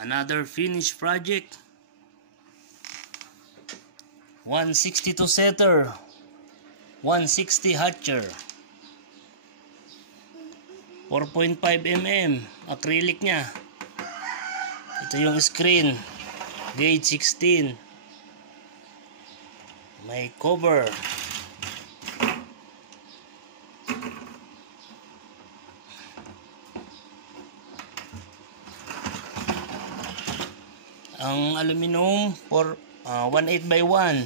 Another finished project. 162 setter, 160 hatcher, 4.5 mm acrylic nya. Ito yung screen, gauge 16, may cover. Ang aluminum for 1/8x1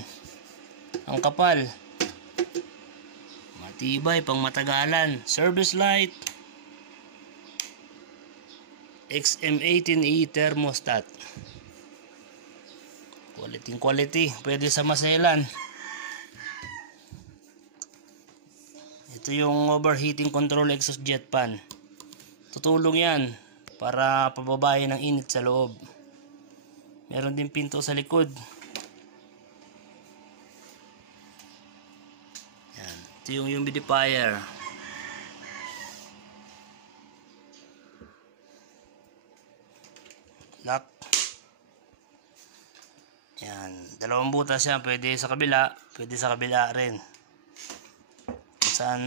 ang kapal, matibay pang matagalan. Service light, XM18E thermostat, quality, pwede sa maselan. Ito yung overheating control exhaust jet fan, tutulong yan para pababayin ang init sa loob. Meron din pinto sa likod. Yan. Ito yung humidifier. Lock. Yan. Dalawang butas yan. Pwede sa kabila. Pwede sa kabila rin. Saan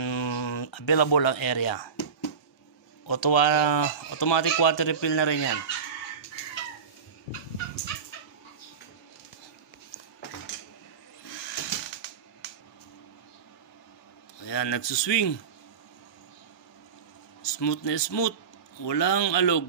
available ang area. Automatic water refill na rin yan. Ayan, nagsuswing. Smooth na smooth. Walang alog.